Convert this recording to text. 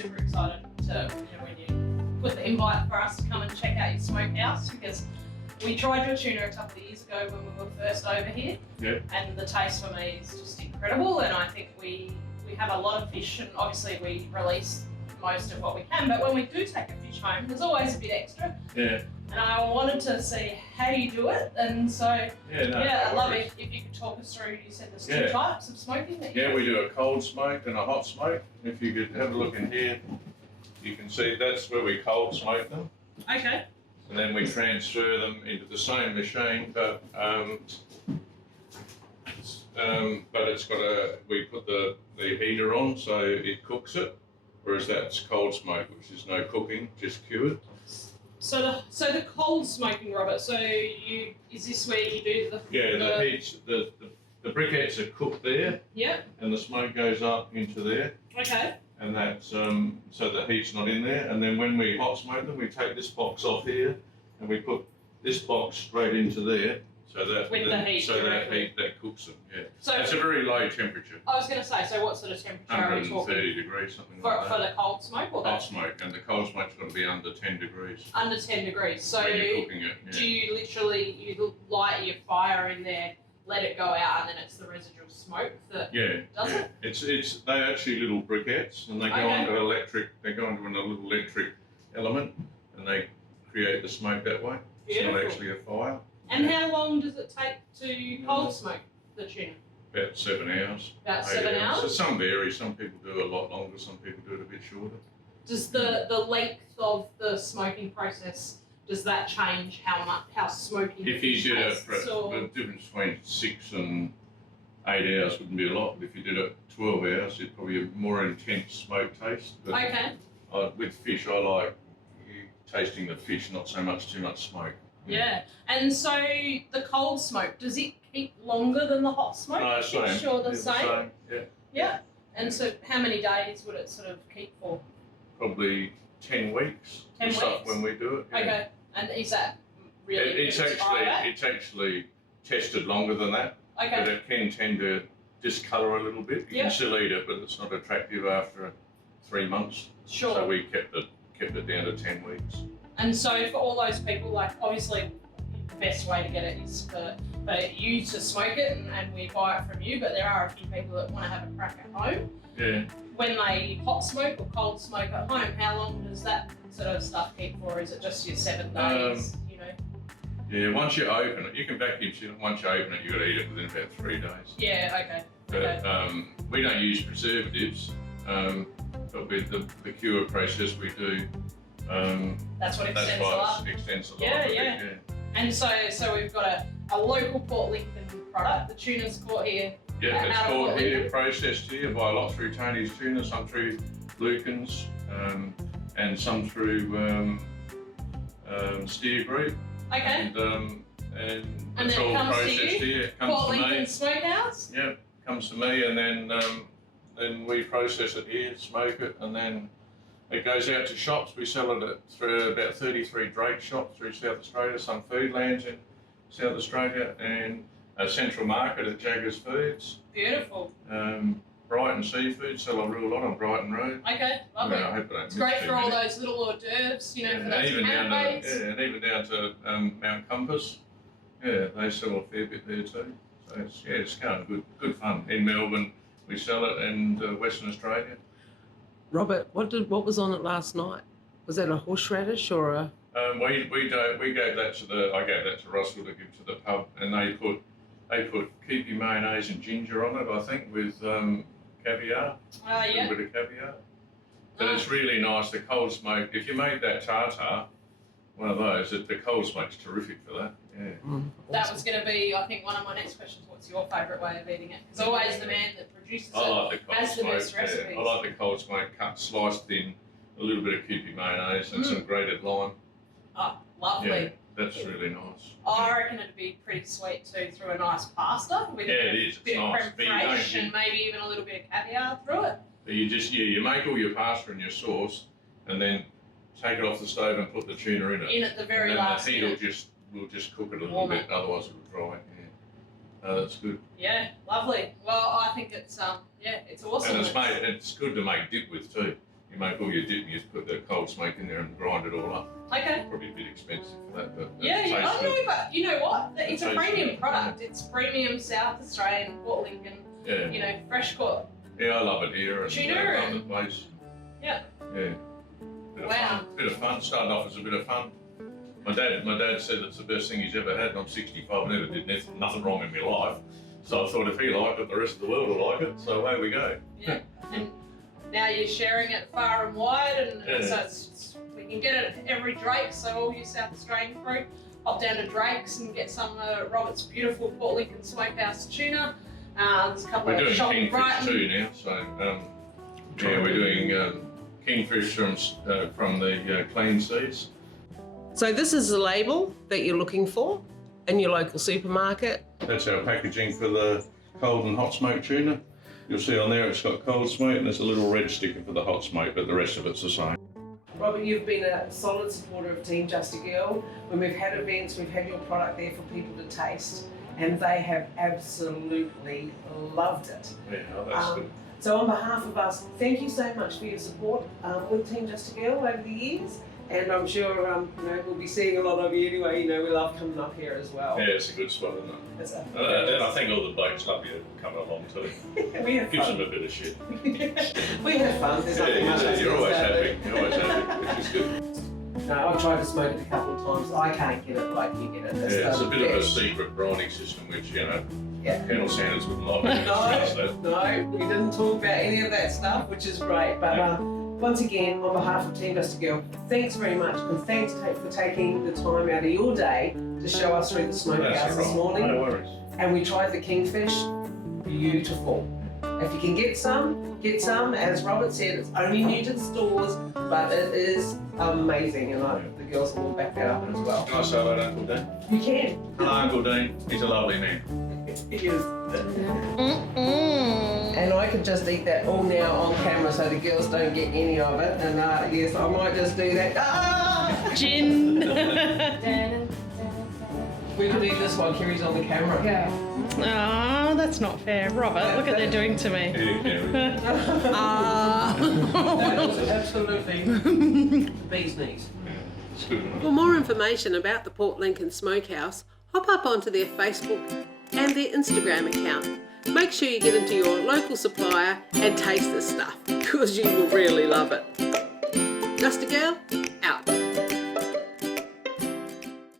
super excited to, when you put the invite for us to come and check out your smokehouse, because we tried your tuna a couple of years ago when we were first over here. Yeah. And the taste for me is just incredible, and I think we have a lot of fish, and obviously we release most of what we can, but when we do take a fish home, there's always a bit extra. Yeah. And I wanted to see how you do it, and so I love it. If you could talk us through, you said there's two types of smoking that you do. We do a cold smoke and a hot smoke. If you could have a look in here, you can see that's where we cold smoke them. Okay. And then we transfer them into the same machine, but it's got we put the heater on so it cooks it, whereas that's cold smoke, which is no cooking, just cured. So the cold smoking, Robert. So is this where you do the the briquettes are cooked there. Yeah. And the smoke goes up into there. Okay. And that's so the heat's not in there. And then when we hot smoke them, we take this box off here and we put this box straight into there. So that that cooks them. Yeah. So it's a very low temperature. I was going to say. So what sort of temperature are we talking? 130 degrees, something like that. For the cold smoke, or hot smoke, and the cold smoke's got to be under 10 degrees. Under 10 degrees. So when you're cooking it, do you literally light your fire in there, let it go out, and then it's the residual smoke that does it? It's they're actually little briquettes, and they go onto electric. They go onto a little electric element, and they create the smoke that way. Beautiful. It's not actually a fire. And how long does it take to cold smoke the tuna? About 7 hours. About 7 hours? So some vary. Some people do a lot longer. Some people do it a bit shorter. Does the length of the smoking process, does that change how smoky if you did it tastes, the difference between 6 and 8 hours wouldn't be a lot, but if you did it 12 hours, it'd probably be a more intense smoke taste. But okay. With fish, I like tasting the fish, not so much too much smoke. Yeah, and so the cold smoke, does it keep longer than the hot smoke? No, same. Sure, the same. Yeah. Yeah, and so how many days would it sort of keep for? Probably 10 weeks. 10 weeks when we do it. Yeah. Okay, and is that really? It's actually tested longer than that. Okay. But it can tend to discolour a little bit. You can still eat it, but it's not attractive after 3 months. Sure. So we kept it down to 10 weeks. And so for all those people, like obviously the best way to get it is for you to smoke it and we buy it from you, but there are a few people that want to have a crack at home. Yeah. When they hot smoke or cold smoke at home, how long does that sort of stuff keep for? Or is it just your 7 days, Yeah, once you open it, you can vacuum seal it. Once you open it, you've got to eat it within about 3 days. Yeah, okay. But we don't use preservatives, but with the cure process we do, that's what extends the life. Extends the life. Yeah. And so we've got a local Port Lincoln product. The tuna's caught here. Yeah, it's caught here, processed here by a lot through Tony's Tuna, some through Lucan's, and some through Steer Group. Okay. And it's then all processed here. It comes Port to Lincoln me. Smokehouse? Yeah, comes to me, and then we process it here, smoke it, and then it goes out to shops. We sell it through about 33 Drake shops through South Australia, some Foodlands in South Australia, and a central market at Jaggers Foods. Beautiful. Brighton Seafood, sell a real lot on Brighton Road. Okay, lovely. I hope I don't it's great for all those little hors d'oeuvres, for those handmaids. And even down to Mount Compass. Yeah, they sell a fair bit there too. So it's kind of good fun. In Melbourne, we sell it, and Western Australia. Robert, what was on it last night? Was that a horseradish or a? We gave that to I gave that to Russell to give to the pub, and they put keepy mayonnaise and ginger on it, I think, with caviar. Yeah. A little bit of caviar. But it's really nice. The cold smoke. If you made that tartare, one of those, the cold smoke's terrific for that. Yeah. That was going to be, I think, one of my next questions. What's your favourite way of eating it? Because always the man that produces it has the best recipes. I like the cold smoke, cut, sliced thin, a little bit of keepy mayonnaise and some grated lime. Oh, lovely. Yeah, that's really nice. I reckon it'd be pretty sweet too through a nice pasta with a bit of creme fraiche and maybe even a little bit of caviar through it. But you make all your pasta and your sauce, and then take it off the stove and put the tuna in it. In at the very last minute. And the heat will just cook it a little bit, otherwise it will dry. Yeah. That's good. Yeah, lovely. Well, I think it's it's awesome. And it's good to make dip with too. You make all your dip, you just put the cold smoke in there and grind it all up. Okay. Probably a bit expensive for that, but Yeah, it yeah. tastes Oh good. no, but you know what? It's a tastes premium good. product. It's premium South Australian, Port Lincoln. Yeah. You know, fresh caught. Yeah, I love it here and Tuna love and- the place. Yeah. Yeah. Bit of Wow. fun. Bit of fun. Started off as a bit of fun. My dad said it's the best thing he's ever had, and I'm 65, never did nothing wrong in my life. So I thought if he liked it, the rest of the world will like it. So away we go. Yeah. And now you're sharing it far and wide, and Yeah. so we can get it at every Drake's. So all you South Australian crew, hop down to Drake's and get some of Robert's beautiful Port Lincoln Smokehouse tuna. There's a couple We're of doing shops Kingfish right. too now. So yeah, we're doing Kingfish from the clean seas. So this is the label that you're looking for in your local supermarket. That's our packaging for the cold and hot smoke tuna. You'll see on there it's got cold smoke and there's a little red sticker for the hot smoke, but the rest of it's the same. Robert, you've been a solid supporter of Team Justagirl. When we've had events, we've had your product there for people to taste, and they have absolutely loved it. Yeah, that's good. So on behalf of us, thank you so much for your support with Team Justagirl over the years. And I'm sure we'll be seeing a lot of you anyway. We love coming up here as well. Yeah, it's a good spot, isn't it? It's a- And I think all the blokes love you coming along too. we have Gives fun. them a bit of shit. We have fun. There's nothing much else You're to always say. happy. You're always happy, which is good. No, I've tried to smoke it a couple of times. I can't get it like you get it. Yeah, it's a bit of a best. secret grinding system, which Yeah. Colonel Sanders wouldn't like. But No, we didn't talk about any of that stuff, which is great. But once again, on behalf of Team Justagirl, thanks very much, and thanks Kate for taking the time out of your day to show us through the Smokehouse this morning. No worries. And we tried the Kingfish, beautiful. If you can get some, get some. As Robert said, it's only new to the stores, but it is amazing, and the girls will back that up as well. Can I say hello to Uncle Dean? You can. Hello, Uncle Dean. He's a lovely man. He is. And I could just eat that all now on camera so the girls don't get any of it. And yes, I might just do that. Ah! Gin. We could eat this while Kerry's on the camera. Yeah. Oh, that's not fair. Robert, look what they're doing to me. That was absolutely the bee's knees. It's good enough. For more information about the Port Lincoln Smokehouse, hop up onto their Facebook and their Instagram account. Make sure you get into your local supplier and taste this stuff, because you will really love it. Just a girl?